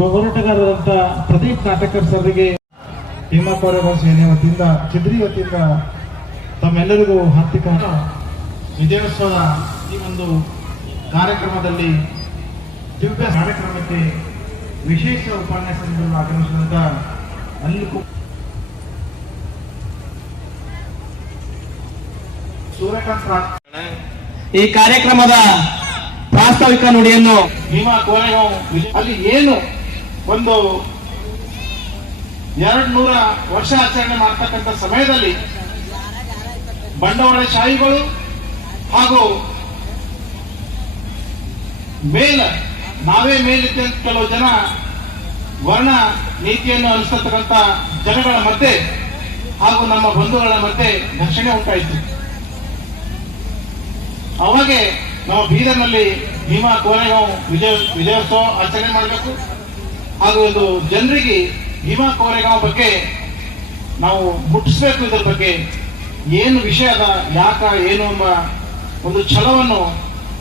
ಹೋರಾಟಗಾರರಂತ ಪ್ರದೀಪ್ ನಾಟಕರ್ ಸರ್ರಿಗೆ ಭೀಮಾ ಕೋರೆಗಾಂವ್ ಸೇನೆ ವತಿಯಿಂದ ಚಿದ್ರಿ ವತಿಯಿಂದ ತಮ್ಮೆಲ್ಲರಿಗೂ ಹಾರ್ದಿಕ ವಿಜಯೋತ್ಸವದ ಈ ಒಂದು ಕಾರ್ಯಕ್ರಮದಲ್ಲಿ ದಿವ್ಯ ಕಾರ್ಯಕ್ರಮಕ್ಕೆ ವಿಶೇಷ ಉಪನ್ಯಾಸಗಳನ್ನು ಆಗಮಿಸಿದಂತ ಅಲ್ಲಿಗೂ ಸೂರ್ಯಕಾಂತ್ ಈ ಕಾರ್ಯಕ್ರಮದ ಪ್ರಾಸ್ತಾವಿಕ ನುಡಿಯನ್ನು ಭೀಮಾ ಕೋರೆಗಾಂವ್ ಅಲ್ಲಿ ಏನು ಒಂದು 200 ವರ್ಷ ಆಚರಣೆ ಮಾಡ್ತಕ್ಕಂಥ ಸಮಯದಲ್ಲಿ ಬಂಡವಾಳಶಾಹಿಗಳು ಹಾಗೂ ನಾವೇ ಮೇಲಿದ್ದ ಕೆಲವು ಜನ ವರ್ಣ ನೀತಿಯನ್ನು ಅನುಸರಿಸತಕ್ಕಂಥ ಜನಗಳ ಮಧ್ಯೆ ಹಾಗೂ ನಮ್ಮ ಬಂಧುಗಳ ಮಧ್ಯೆ ಘರ್ಷಣೆ ಉಂಟಾಯಿತು. ಅವಾಗೆ ನಾವು ಬೀದರ್ನಲ್ಲಿ ಭೀಮಾ ಕೋರೆಗಾಂವ್ ವಿಜಯೋತ್ಸವ ಆಚರಣೆ ಮಾಡಬೇಕು ಹಾಗೂ ಇದು ಜನರಿಗೆ ಭೀಮಾ ಕೋರೆಗಾಂವ್ ಬಗ್ಗೆ ನಾವು ಮುಟ್ಟಿಸ್ಬೇಕು. ಇದರ ಬಗ್ಗೆ ಏನು ವಿಷಯ ಅದ, ಯಾಕ ಏನು ಎಂಬ ಒಂದು ಛಲವನ್ನು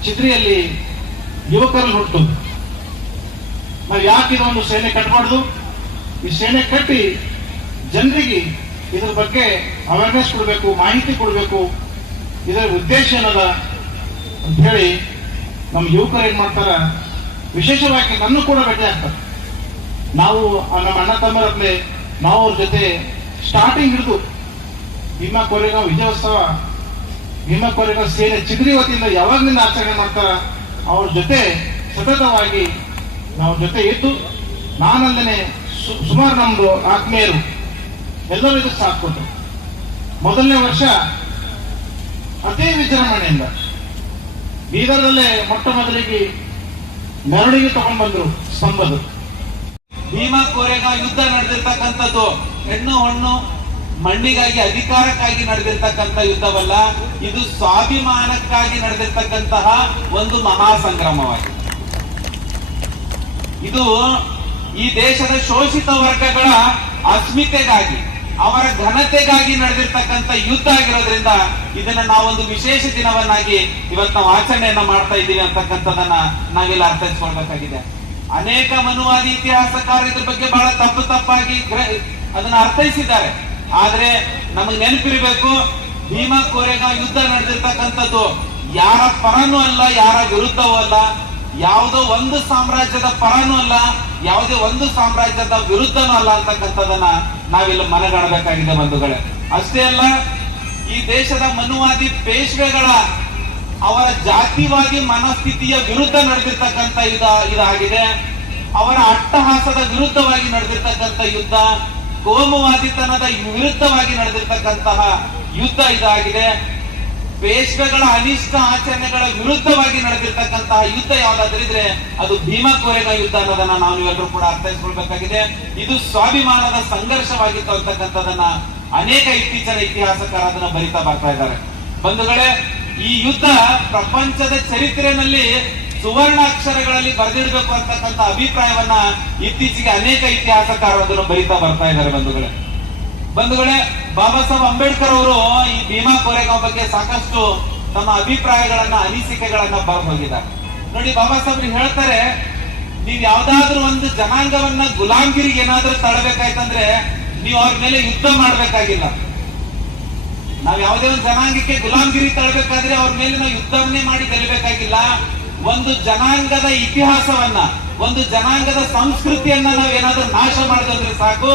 ಚಿದ್ರಿಯಲ್ಲಿ ಯುವಕರಲ್ಲಿ ಹುಟ್ಟು ನಾವು ಯಾಕೆ ಇದೊಂದು ಸೇನೆ ಕಟ್ಟಬಾರ್ದು, ಈ ಸೇನೆ ಕಟ್ಟಿ ಜನರಿಗೆ ಇದ್ರ ಬಗ್ಗೆ ಅವೇರ್ನೆಸ್ ಕೊಡಬೇಕು, ಮಾಹಿತಿ ಕೊಡಬೇಕು, ಇದರ ಉದ್ದೇಶ ಏನದ ಅಂತ ಹೇಳಿ ನಮ್ಮ ಯುವಕರು ಏನ್ ಮಾಡ್ತಾರ, ವಿಶೇಷವಾಗಿ ನನ್ನ ಕೂಡ ಭೇಟಿ ಆಗ್ತಾರೆ. ನಾವು ನಮ್ಮ ಅಣ್ಣ ತಮ್ಮರಲ್ಲೇ ನಾವು ಅವ್ರ ಜೊತೆ ಸ್ಟಾರ್ಟಿಂಗ್ ಹಿಡಿದು ಭೀಮಾ ಕೋರೆಗಾಂವ್ ವಿಜಯೋತ್ಸವ ಭೀಮಾ ಕೋರೆಗಾಂವ್ ಸೇನೆ ಚಿದ್ರಿ ವತಿಯಿಂದ ಯಾವಾಗಲಿಂದ ಆಚರಣೆ ಮಾಡ್ತಾರ ಅವ್ರ ಜೊತೆ ಸತತವಾಗಿ ನಾವು ಜೊತೆ ಇದ್ದು ನಾನಲ್ಲದೆ ಸುಮಾರು ನಮ್ದು ಆತ್ಮೀಯರು ಎಲ್ಲರೂ ಇದಕ್ಕೆ ಸಾಥ್ ಕೊಟ್ಟರು. ಮೊದಲನೇ ವರ್ಷ ಅದೇ ವಿಜೃಂಭಣೆಯಿಂದ ಬೀದರ್ದಲ್ಲೇ ಮೊಟ್ಟ ಮೊದಲಿಗೆ ಮೆರವಣಿಗೆ ತಗೊಂಡ್ ಬಂದ್ರು ಸ್ತಂಭದ. ಭೀಮಾ ಕೋರೆಗಾಂವ್ ಯುದ್ಧ ನಡೆದಿರ್ತಕ್ಕಂಥದ್ದು ಹೆಣ್ಣು ಹಣ್ಣು ಮಣ್ಣಿಗಾಗಿ ಅಧಿಕಾರಕ್ಕಾಗಿ ನಡೆದಿರ್ತಕ್ಕಂಥ ಯುದ್ಧವಲ್ಲ, ಇದು ಸ್ವಾಭಿಮಾನಕ್ಕಾಗಿ ನಡೆದಿರ್ತಕ್ಕಂತಹ ಒಂದು ಮಹಾ ಸಂಗ್ರಾಮವಾಗಿದೆ. ಇದು ಈ ದೇಶದ ಶೋಷಿತ ವರ್ಗಗಳ ಅಸ್ಮಿತೆಗಾಗಿ ಅವರ ಘನತೆಗಾಗಿ ನಡೆದಿರ್ತಕ್ಕಂಥ ಯುದ್ಧ ಆಗಿರೋದ್ರಿಂದ ಇದನ್ನ ನಾವೊಂದು ವಿಶೇಷ ದಿನವನ್ನಾಗಿ ಇವತ್ತು ನಾವು ಆಚರಣೆಯನ್ನ ಮಾಡ್ತಾ ಇದ್ದೀವಿ ಅಂತಕ್ಕಂಥದನ್ನ ನಾವೆಲ್ಲ ಅರ್ಥೈಸ್ಕೊಳ್ಬೇಕಾಗಿದೆ. ಅನೇಕ ಮನುವಾದಿ ಇತಿಹಾಸಕಾರ ಇದ್ರ ಬಗ್ಗೆ ಬಹಳ ತಪ್ಪಾಗಿ ಅದನ್ನ ಅರ್ಥೈಸಿದ್ದಾರೆ. ಆದ್ರೆ ನಮಗೆ ನೆನಪಿರಬೇಕು, ಭೀಮಾ ಕೋರೆಗಾಂವ್ ಯುದ್ಧ ನಡೆದಿರ್ತಕ್ಕಂಥದ್ದು ಯಾರ ಪರನೂ ಅಲ್ಲ, ಯಾರ ವಿರುದ್ಧವೂ ಅಲ್ಲ, ಯಾವುದೋ ಒಂದು ಸಾಮ್ರಾಜ್ಯದ ಪರನೂ ಅಲ್ಲ, ಯಾವುದೇ ಒಂದು ಸಾಮ್ರಾಜ್ಯದ ವಿರುದ್ಧನೂ ಅಲ್ಲ ಅಂತಕ್ಕಂಥದನ್ನ ನಾವಿಲ್ಲಿ ಮನಗಾಣಬೇಕಾಗಿದೆ ಬಂಧುಗಳೇ. ಅಷ್ಟೇ ಅಲ್ಲ, ಈ ದೇಶದ ಮನುವಾದಿ ಪೇಶ್ವೆಗಳ ಅವರ ಜಾತಿವಾದಿ ಮನಸ್ಥಿತಿಯ ವಿರುದ್ಧ ನಡೆದಿರ್ತಕ್ಕಂಥ ಇದಾಗಿದೆ. ಅವರ ಅಟ್ಟಹಾಸದ ವಿರುದ್ಧವಾಗಿ ನಡೆದಿರ್ತಕ್ಕಂಥ ಯುದ್ಧ, ಕೋಮುವಾದಿತನದ ವಿರುದ್ಧವಾಗಿ ನಡೆದಿರ್ತಕ್ಕಂತಹ ಯುದ್ಧ ಇದಾಗಿದೆ. ಪೇಶ್ವೆಗಳ ಅನಿಷ್ಟ ಆಚರಣೆಗಳ ವಿರುದ್ಧವಾಗಿ ನಡೆದಿರ್ತಕ್ಕಂತಹ ಯುದ್ಧ ಯಾವ್ದಾದ್ರಿದ್ರೆ ಅದು ಭೀಮಾ ಕೋರೆಗಾಂವ್ ಯುದ್ಧ ಅನ್ನೋದನ್ನ ನಾವು ನೀವೆಲ್ಲರೂ ಕೂಡ ಅರ್ಥೈಸ್ಕೊಳ್ಬೇಕಾಗಿದೆ. ಇದು ಸ್ವಾಭಿಮಾನದ ಸಂಘರ್ಷವಾಗಿತ್ತು ಅಂತಕ್ಕಂಥದನ್ನ ಅನೇಕ ಇತ್ತೀಚಿನ ಇತಿಹಾಸಕಾರ ಅದನ್ನ ಬರಿತಾ ಬರ್ತಾ ಇದ್ದಾರೆ. ಬಂಧುಗಳೇ, ಈ ಯುದ್ಧ ಪ್ರಪಂಚದ ಚರಿತ್ರೆಯಲ್ಲಿ ಸುವರ್ಣ ಅಕ್ಷರಗಳಲ್ಲಿ ಬರೆದಿಡಬೇಕು ಅಂತಕ್ಕಂಥ ಅಭಿಪ್ರಾಯವನ್ನ ಇತ್ತೀಚೆಗೆ ಅನೇಕ ಇತಿಹಾಸಕಾರರು ಅದನ್ನು ಬರಿತಾ ಬರ್ತಾ ಇದ್ದಾರೆ. ಬಂಧುಗಳೇ, ಬಾಬಾ ಸಾಹೇಬ್ ಅಂಬೇಡ್ಕರ್ ಅವರು ಈ ಭೀಮಾ ಕೋರೆಗಾಂವ್ ಬಗ್ಗೆ ಸಾಕಷ್ಟು ತಮ್ಮ ಅಭಿಪ್ರಾಯಗಳನ್ನ ಅನಿಸಿಕೆಗಳನ್ನ ಬರೆದು ಹೋಗಿದ್ದಾರೆ. ನೋಡಿ, ಬಾಬಾ ಸಾಹೇಬ್ರು ಹೇಳ್ತಾರೆ, ನೀವ್ ಯಾವ್ದಾದ್ರು ಒಂದು ಜನಾಂಗವನ್ನ ಗುಲಾಮ್ಗಿರಿಗೆ ಏನಾದ್ರೂ ತಡಬೇಕಾಯ್ತಂದ್ರೆ ನೀವು ಅವ್ರ ಮೇಲೆ ಯುದ್ಧ ಮಾಡ್ಬೇಕಾಗಿಲ್ಲ. ನಾವ್ ಯಾವುದೇ ಒಂದು ಜನಾಂಗಕ್ಕೆ ಗುಲಾಮ್ಗಿರಿ ತಳಬೇಕಾದ್ರೆ ಅವ್ರ ಮೇಲೆ ನಾವು ಯುದ್ಧವನ್ನೇ ಮಾಡಿ ಗೆಲ್ಲಬೇಕಾಗಿಲ್ಲ. ಒಂದು ಜನಾಂಗದ ಇತಿಹಾಸವನ್ನ, ಒಂದು ಜನಾಂಗದ ಸಂಸ್ಕೃತಿಯನ್ನ ನಾವ್ ಏನಾದ್ರೂ ನಾಶ ಮಾಡಿದ್ರೆ ಸಾಕು.